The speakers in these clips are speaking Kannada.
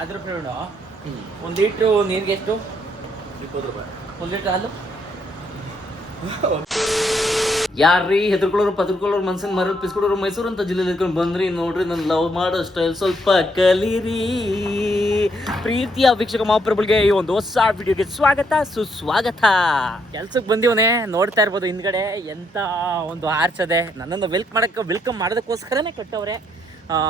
ಆದ್ರೂ ಪ್ರವೀಣ 1 ಲೀಟ್ರು ನೀರಿಗೆ ಎಷ್ಟು? 20 ರೂಪಾಯಿ. 1 ಲೀಟ್ರ್ ಹಾಲು ಯಾರ್ರೀ ಹೆದರ್ಕೊಳ್ಳೋರು ಪದರ್ಕೊಳ್ಳೋರು ಮನ್ಸನ್ ಮರಲ್ ಪಿಸ್ಕೊಡೋರು ಮೈಸೂರು ಅಂತ ಜಿಲ್ಲೆಯಲ್ಲಿ ಇಟ್ಕೊಂಡು ಬಂದ್ರಿ ನೋಡ್ರಿ ನನ್ನ ಲವ್ ಮಾಡೋ ಸ್ಟೈಲ್ ಸ್ವಲ್ಪ ಕಲೀರಿ. ಪ್ರೀತಿಯ ವೀಕ್ಷಕ ಮಹಾಪ್ರಭುಗಳಿಗೆ ಈ ಒಂದು ಹೊಸ ವಿಡಿಯೋಗೆ ಸ್ವಾಗತ ಸುಸ್ವಾಗತ. ಕೆಲ್ಸಕ್ಕೆ ಬಂದಿವನೇ ನೋಡ್ತಾ ಇರ್ಬೋದು ಹಿಂದ್ಗಡೆ ಎಂತ ಒಂದು ಆರ್ಚದೆ. ನನ್ನನ್ನು ವೆಲ್ಕಮ್ ಮಾಡೋದಕ್ಕೋಸ್ಕರನೇ ಕಟ್ಟವ್ರೆ.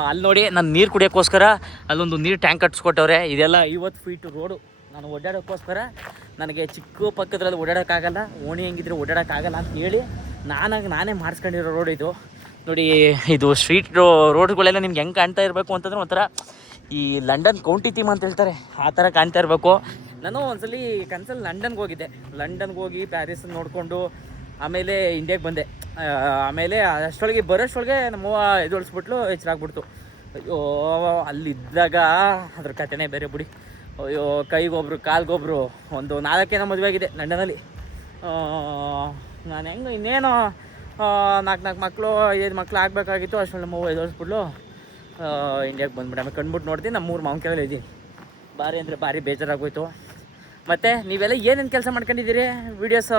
ಅಲ್ಲಿ ನೋಡಿ ನಾನು ನೀರು ಕುಡಿಯೋಕ್ಕೋಸ್ಕರ ಅಲ್ಲೊಂದು ನೀರು ಟ್ಯಾಂಕ್ ಕಟ್ಸ್ಕೊಟ್ಟವ್ರೆ. ಇದೆಲ್ಲ 50 ಫೀಟ್ ರೋಡು. ನಾನು ಓಡಾಡೋಕ್ಕೋಸ್ಕರ ನನಗೆ ಚಿಕ್ಕ ಪಕ್ಕದ್ರಲ್ಲಿ ಓಡಾಡೋಕ್ಕಾಗಲ್ಲ, ಓಣಿ ಹೆಂಗಿದ್ರೆ ಓಡಾಡೋಕ್ಕಾಗಲ್ಲ ಅಂತ ಹೇಳಿ ನಾನೇ ಮಾಡಿಸ್ಕೊಂಡಿರೋ ರೋಡ್ ಇದು. ನೋಡಿ ಇದು ಸ್ಟ್ರೀಟ್ ರೋಡ್ಗಳೆಲ್ಲ ನಿಮ್ಗೆ ಹೆಂಗೆ ಕಾಣ್ತಾ ಇರಬೇಕು ಅಂತಂದರೆ ಒಂಥರ ಈ ಲಂಡನ್ ಕೌಂಟಿ ಥೀಮ್ ಅಂತ ಹೇಳ್ತಾರೆ, ಆ ಥರ ಕಾಣ್ತಾ ಇರಬೇಕು. ನಾನು ಒಂದ್ಸಲಿ ಕನ್ಸಲ್ಲಿ ಲಂಡನ್ಗೆ ಹೋಗಿದ್ದೆ. ಲಂಡನ್ಗೆ ಹೋಗಿ ಪ್ಯಾರಿಸ್ ನೋಡಿಕೊಂಡು ಆಮೇಲೆ ಇಂಡಿಯಾಗೆ ಬಂದೆ. ಆಮೇಲೆ ಅಷ್ಟೊಳಗೆ ಬರೋಷ್ಟೊಳಗೆ ನಮ್ಮವ್ವ ಎದುರಿಸ್ಬಿಟ್ಲು, ಎಚ್ಚರಾಗ್ಬಿಡ್ತು. ಅಯ್ಯೋ ಅಲ್ಲಿದ್ದಾಗ ಅದ್ರ ಕಥೆನೇ ಬೇರೆ ಬಿಡಿ. ಅಯ್ಯೋ ಕೈಗೊಬ್ರು ಕಾಲ್ಗೊಬ್ರು ಒಂದು 4 ಜನ ಮದುವೆ ಆಗಿದೆ ಲಂಡನಲ್ಲಿ. ನಾನು ಹೆಂಗೆ ಇನ್ನೇನು 4 ಮಕ್ಕಳು 5 ಮಕ್ಕಳು ಆಗಬೇಕಾಗಿತ್ತು. ಅಷ್ಟು ನಮ್ಮವ್ವ ಎದುರಿಸ್ಬಿಟ್ಲು, ಇಂಡಿಯಾಗೆ ಬಂದ್ಬಿಟ್ಟು ಆಮೇಲೆ ಕಂಡ್ಬಿಟ್ಟು ನೋಡ್ತೀನಿ ನಮ್ಮ 3 ಮಾವಿನಕಾಯಲ್ಲಿ ಇದ್ದೀನಿ. ಭಾರಿ ಅಂದರೆ ಭಾರಿ ಬೇಜಾರಾಗೋಯ್ತು. ಮತ್ತು ನೀವೆಲ್ಲ ಏನೇನು ಕೆಲಸ ಮಾಡ್ಕೊಂಡಿದ್ದೀರಿ, ವೀಡಿಯೋಸ್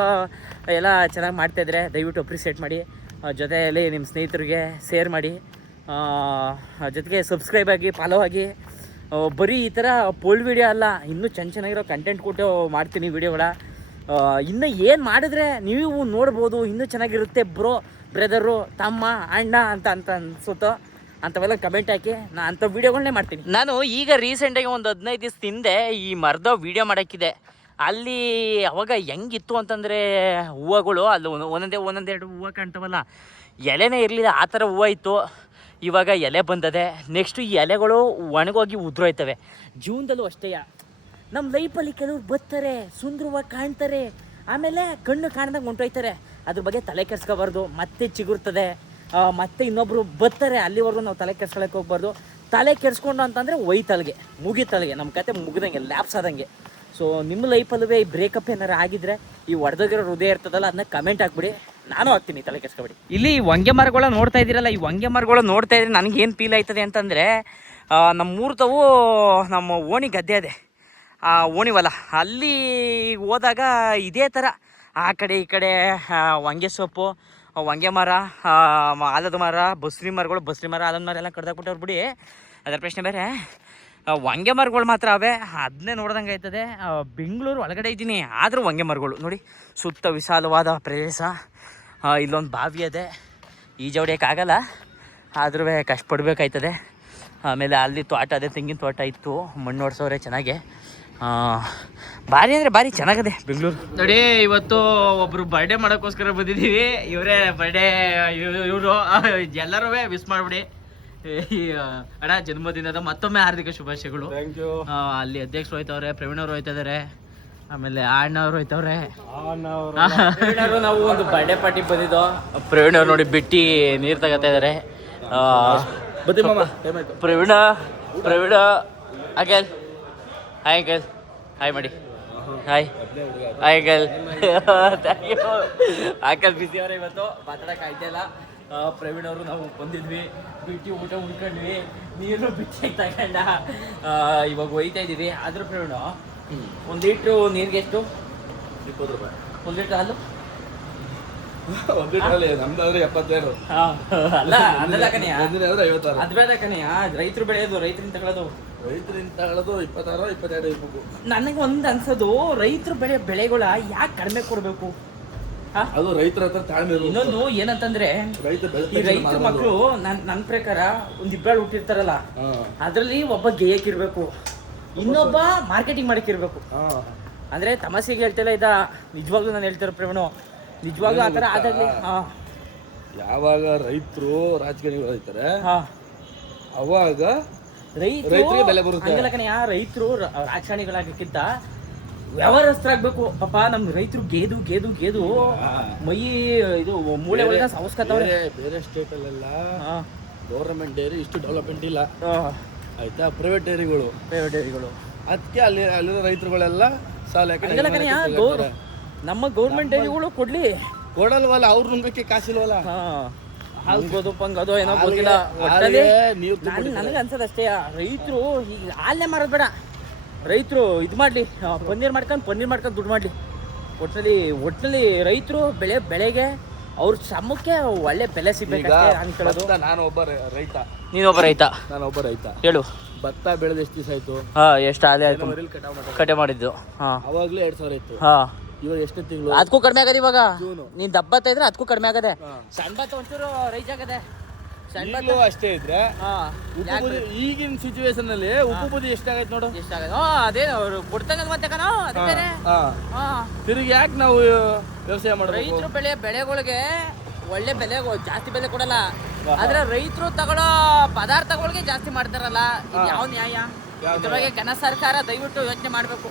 ಎಲ್ಲ ಚೆನ್ನಾಗಿ ಮಾಡ್ತಾಯಿದ್ರೆ ದಯವಿಟ್ಟು ಅಪ್ರಿಸಿಯೇಟ್ ಮಾಡಿ. ಜೊತೆಯಲ್ಲಿ ನಿಮ್ಮ ಸ್ನೇಹಿತರಿಗೆ ಶೇರ್ ಮಾಡಿ, ಜೊತೆಗೆ ಸಬ್ಸ್ಕ್ರೈಬ್ ಆಗಿ ಫಾಲೋ ಆಗಿ. ಬರೀ ಈ ಥರ ಪೋಲ್ ವೀಡಿಯೋ ಅಲ್ಲ, ಇನ್ನೂ ಚೆನ್ನಾಗಿರೋ ಕಂಟೆಂಟ್ ಕೊಟ್ಟು ಮಾಡ್ತೀನಿ ವೀಡಿಯೋಗಳ. ಇನ್ನು ಏನು ಮಾಡಿದ್ರೆ ನೀವು ನೋಡ್ಬೋದು, ಇನ್ನೂ ಚೆನ್ನಾಗಿರುತ್ತೆ ಬ್ರದರು ತಮ್ಮ ಅಣ್ಣ ಅಂತ ಅನ್ಸುತ್ತೋ ಅಂಥವೆಲ್ಲ ಕಮೆಂಟ್ ಹಾಕಿ. ನಾನು ಅಂಥ ವೀಡಿಯೋಗಳನ್ನೇ ಮಾಡ್ತೀನಿ. ನಾನು ಈಗ ರೀಸೆಂಟಾಗಿ ಒಂದು 15 ದಿವಸದ ಹಿಂದೆ ಈ ಮರದ ವೀಡಿಯೋ ಮಾಡೋಕ್ಕಿದೆ. ಅಲ್ಲಿ ಅವಾಗ ಹೆಂಗಿತ್ತು ಅಂತಂದರೆ ಹೂವುಗಳು ಅಲ್ಲಿ ಒಂದೊಂದೆರಡು ಹೂವು ಕಾಣ್ತಾವಲ್ಲ, ಎಲೆನೇ ಇರಲಿಲ್ಲ, ಆ ಥರ ಹೂವು ಇತ್ತು. ಇವಾಗ ಎಲೆ ಬಂದದೆ. ನೆಕ್ಸ್ಟು ಈ ಎಲೆಗಳು ಒಣಗೋಗಿ ಉದುರೋಯ್ತವೆ. ಜೀವನದಲ್ಲೂ ಅಷ್ಟೇ, ನಮ್ಮ ಲೈಫಲ್ಲಿ ಕೆಲವ್ರು ಬರ್ತಾರೆ, ಸುಂದರವಾಗಿ ಕಾಣ್ತಾರೆ, ಆಮೇಲೆ ಕಣ್ಣು ಕಾಣ್ದಂಗೆ ಹೊಂಟೋಯ್ತಾರೆ. ಅದ್ರ ಬಗ್ಗೆ ತಲೆ ಕೆಡ್ಸ್ಕೊಬಾರ್ದು. ಮತ್ತೆ ಚಿಗುರ್ತದೆ, ಮತ್ತೆ ಇನ್ನೊಬ್ರು ಬರ್ತಾರೆ, ಅಲ್ಲಿವರೆಗೂ ನಾವು ತಲೆ ಕೆಡ್ಸ್ಕೊಳಕ್ಕೆ ಹೋಗ್ಬಾರ್ದು. ತಲೆ ಕೆಡ್ಸ್ಕೊಂಡು ಅಂತಂದರೆ ಒಯ್ತಲ್ಗೆ ಮುಗಿತಲ್ಗೆ, ನಮ್ಮ ಕತೆ ಮುಗಿದಂಗೆ, ಲ್ಯಾಪ್ಸ್ ಆದಂಗೆ. ಸೊ ನಿಮ್ಮ ಲೈಫಲ್ಲೂ ಈ ಬ್ರೇಕಪ್ ಏನಾರು ಆಗಿದ್ರೆ ಈ ಒಡೆದೋಗಿರೋ ಹೃದಯ ಇರ್ತದಲ್ಲ, ಅದನ್ನ ಕಮೆಂಟ್ ಹಾಕ್ಬಿಡಿ, ನಾನು ಹಾಕ್ತೀನಿ, ತಲೆ ಕೆಡ್ಸ್ಕೊಬೇಡಿ. ಇಲ್ಲಿ ಹೊಂಗೆ ಮರಗಳ ನೋಡ್ತಾ ಇದ್ದೀರಲ್ಲ, ಈ ಹೊಂಗೆ ಮರಗಳು ನೋಡ್ತಾ ಇದ್ರೆ ನನಗೇನು ಫೀಲ್ ಆಯ್ತದೆ ಅಂತಂದರೆ, ನಮ್ಮ ಮೂರ್ತವು ನಮ್ಮ ಓಣಿ ಗದ್ದೆ ಅದೇ, ಆ ಓಣಿ ಹೊಲ, ಅಲ್ಲಿ ಹೋದಾಗ ಇದೇ ಥರ ಆ ಕಡೆ ಈ ಕಡೆ ಹೊಂಗೆ ಸೊಪ್ಪು, ಹೊಂಗೆ ಮರ, ಆಲದ ಮರ, ಬಸ್ರಿ ಮರ ಆಲದ ಮರ ಎಲ್ಲ ಕಡ್ದಾಕ್ಬಿಟ್ಟವ್ರು ಬಿಡಿ, ಅದರ ಪ್ರಶ್ನೆ ಬೇರೆ. ಹೊಂಗೆ ಮರಗಳು ಮಾತ್ರ ಅವೇ, ಅದನ್ನೇ ನೋಡ್ದಂಗೆ ಆಯ್ತದೆ. ಬೆಂಗಳೂರು ಒಳಗಡೆ ಇದ್ದೀನಿ, ಆದರೂ ಹೊಂಗೆ ಮರಗಳು ನೋಡಿ, ಸುತ್ತ ವಿಶಾಲವಾದ ಪ್ರದೇಶ. ಇಲ್ಲೊಂದು ಬಾವಿ ಅದೇ, ಈಜಾಡ್ಯೋಕ್ಕಾಗಲ್ಲ, ಆದ್ರೂ ಕಷ್ಟಪಡ್ಬೇಕಾಯ್ತದೆ. ಆಮೇಲೆ ಅಲ್ಲಿ ತೋಟ ಅದೇ, ತೆಂಗಿನ ತೋಟ ಇತ್ತು, ಮಣ್ಣು ಓಡಿಸೋರೆ ಚೆನ್ನಾಗೆ. ಭಾರಿ ಅಂದರೆ ಭಾರಿ ಚೆನ್ನಾಗದೆ ಬೆಂಗಳೂರು. ನೋಡಿ ಇವತ್ತು ಒಬ್ಬರು ಬರ್ಡೇ ಮಾಡೋಕ್ಕೋಸ್ಕರ ಬಂದಿದ್ದೀವಿ. ಇವರೇ ಬರ್ಡೇ, ಇವರು ಎಲ್ಲರೂ ವಿಶ್ ಮಾಡಿಬಿಡಿ. ಅಣ್ಣ ಜನ್ಮದಿನದ ಮತ್ತೊಮ್ಮೆ ಹಾರ್ದಿಕ ಶುಭಾಶಯಗಳು. ಅಲ್ಲಿ ಅಧ್ಯಕ್ಷರು ಹೋಯ್ತವ್ರೆ, ಪ್ರವೀಣ್ ಅವರು ಹೋಯ್ತಿದ್ದಾರೆ, ಆಮೇಲೆ ಅಣ್ಣವ್ರು ಹೋಯ್ತವ್ರೆ. ನಾವು ಒಂದು ಬರ್ಡೇ ಪಾರ್ಟಿ ಬಂದಿದ್ದು. ಪ್ರವೀಣ್ ಅವ್ರು ನೋಡಿ ಬಿಟ್ಟು ನೀರು ತಗೋತಾ ಇದ್ದಾರೆ. ಪ್ರವೀಣ ಅಗಲ್ ಹಾಯ್ ಗಲ್, ಹಾಯ್ ಮಾಡಿ, ಹಾಯ್ ಗಲ್. Thank you. ಆಕಲ್ ಬಿಸಿ ಅವರೇ ಇವತ್ತು ಮಾತಾಡೋಕೆ ಆಯ್ತಲ್ಲ. ಪ್ರವೀಣ್ ಅವರು ನಾವು ಬಂದಿದ್ವಿ, ಬಿಟ್ಟು ಊಟ ಉಳ್ಕೊಂಡ್ವಿ, ನೀರು ಬಿಟ್ಟು ತಗೊಂಡ ಇವಾಗ ಒಯ್ತಾ ಇದ್ದೀವಿ. ಆದ್ರೂ ಪ್ರವೀಣ 1 ಲೀಟ್ರು ನೀರಿಗೆ ಎಷ್ಟು? 20 ರೂಪಾಯಿ. 1 ಲೀಟ್ರ್ ಹಾಲು 1 ಲೀಟ್ರಲ್ಲಿ ನಮ್ದಾದ್ರೆ 72. ಅಲ್ಲ ಅದೆಲ್ಲ ಕನೆಯ, 56. ಅದು ಬೇಡ ಕನೆಯ, ರೈತರು ಬೆಳೆಯೋದು, ರೈತರಿಂದ ತಗೊಳ್ಳೋದು 26, 22 ಇರ್ಬೇಕು. ನನಗೆ ಒಂದು ಅನ್ಸೋದು, ರೈತರು ಬೆಳೆಗಳ ಯಾಕೆ ಕಡಿಮೆ ಕೊಡಬೇಕು? ಅದು ರೈತರ ಹತ್ರ ತಾಳ್ಮೆ. ಇನ್ನೊಂದು ಏನಂತಂದ್ರೆ, ಈ ರೈತರ ಮಕ್ಕಳು ನನ್ನ ಪ್ರಕಾರ ಒಂದು 2 ಹುಟ್ಟಿರ್ತಾರಲ್ಲ, ಅದ್ರಲ್ಲಿ ಒಬ್ಬ ಗೇಯಕ್ಕಿರ್ಬೇಕು, ಇನ್ನೊಬ್ಬ ಮಾರ್ಕೆಟಿಂಗ್ ಮಾಡಕ್ಕಿರ್ಬೇಕು. ಅಂದ್ರೆ ತಮಾಷೆಗೆ ಹೇಳ್ತಿಲ್ಲ, ನಿಜವಾಗ್ಲೂ ನಾನು ಹೇಳ್ತಿರೋ ಪ್ರವೀಣ್, ನಿಜವಾಗ್ಲೂ ಆ ಥರ ಆದಾಗ್ಲಿ. ಯಾವಾಗ ರೈತರು ರಾಜಕಾರಣಿಗಳು ಹೋಗ್ತಾರೆ, ಅವಾಗ ರೈತರಿಗೆ ಬೆಲೆ ಬರುತ್ತೆ. ಹಂಗೆಲ್ಲ ಕಣೆ, ರೈತರು ರಾಜಕಾರಣಿಗಳಾಗಕ್ಕಿಂತ ವ್ಯವಹಾರಸ್ಥರಾಗಬೇಕು. ಪಾಪ ನಮ್ಮ ರೈತರು ಗೇದು ಮೈ ಇದು ಮೂಳೆ ಒಳಗ ಸಂಸ್ಕತವ್ರೆ. ಬೇರೆ ಸ್ಟೇಟ್ ಅಲ್ಲೆಲ್ಲ ಗೌರ್ಮೆಂಟ್ ಡೈರಿ ಇಷ್ಟು ಡೆವಲಪ್ಮೆಂಟ್ ಇಲ್ಲ, ಆಯ್ತಾ? ಪ್ರೈವೇಟ್ ಡೈರಿಗಳು ಅದಕ್ಕೆ ಅಲ್ಲಿರೋ ರೈತರುಗಳೆಲ್ಲ ಸಾಲ. ನಮ್ಮ ಗೌರ್ಮೆಂಟ್ ಡೈರಿಗಳು ಕೊಡಲ್ವಲ್ಲ, ಅವ್ರ ನುಂಗಕ್ಕೆ ಕಾಸಿಲ್ವಲ್ಲ. ಹಂಗೋದು ಪಂಗೋದು ಏನೋ ಗೊತ್ತಿಲ್ಲ ಒಟ್ಟಲ್ಲಿ ನೀರು ನನಗೆ ಅನ್ಸೋದಷ್ಟೇ ರೈತರು ಈಗ ಹಾಲನ್ನೇ ಮಾರೋದು ಬೇಡ, ರೈತರು ಇದು ಮಾಡಲಿ, ಪನ್ನೀರ್ ಮಾಡ್ಕೊಂಡು ದುಡ್ಡು ಮಾಡಲಿ. ಒಟ್ಟಲ್ಲಿ ರೈತರು ಬೆಳೆಗೆ ಅವ್ರ ಶ್ರಮಕ್ಕೆ ಒಳ್ಳೆ ಬೆಲೆ ಸಿಗ್ಬೇಕಷ್ಟೇ ಅನ್ಕೊಳ್ಳೋದು. ನಾನು ಒಬ್ಬ ರೈತ. ನೀನೊಬ್ಬ ರೈತ? ನಾನೊಬ್ಬ ರೈತ. ಹೇಳು. ಭತ್ತ ಬೆಳೆದ ಎಷ್ಟು ದಿವಸ ಆಯ್ತು? ಎಷ್ಟು ಹಾಲೆ ಆಯ್ತು ಕಟೆ ಮಾಡಿದ್ದು? ಅವಾಗ್ಲೇ 2000 ಇತ್ತು. ಇವಾಗ ಎಷ್ಟನೇ ತಿಂಗಳು? ಅದಕ್ಕೂ ಕಡಿಮೆ ಆಗದೆ ಇವಾಗ. ನೀನ್ ದಬ್ಬತ್ತ ಇದ್ರೆ ಅದಕ್ಕೂ ಕಡಿಮೆ ಆಗದೆ. ಸಣ್ಣ ಭತ್ತ ಒಂಚೂರು ರೈಸ್ ಆಗದೆ. ಈಗಲೂ ಅಷ್ಟೇ ಇದ್ರೆ ಈಗಿನ ಸಿಚುವೇಶನ್ ಅಲ್ಲಿ ಉಪ್ಪು ಬುದ್ಧಿ ಎಷ್ಟಾಗೈತೆ ನೋಡು. ಎಷ್ಟಾಗದೆ? ಅದೇ ಅವ್ರು ಕೊಡ್ತಾಗ ಮತ್ತೆ ಕಣೋ ಅದಕ್ಕೆ. ತಿರುಗಿ ಯಾಕೆ ನಾವು ವ್ಯವಸಾಯ ಮಾಡೋದು? ರೈತರು ಬೆಳೆಗಳಿಗೆ ಒಳ್ಳೆ ಬೆಲೆ, ಜಾಸ್ತಿ ಬೆಲೆ ಕೊಡಲ್ಲ. ಆದ್ರೆ ರೈತರು ತಗೊಳ್ಳೋ ಪದಾರ್ಥಗಳಿಗೆ ಜಾಸ್ತಿ ಮಾಡ್ತಾರಲ್ಲ, ಯಾವ ನ್ಯಾಯ? ಇದ್ರ ಬಗ್ಗೆ ಸರ್ಕಾರ ದಯವಿಟ್ಟು ಯೋಚನೆ ಮಾಡ್ಬೇಕು.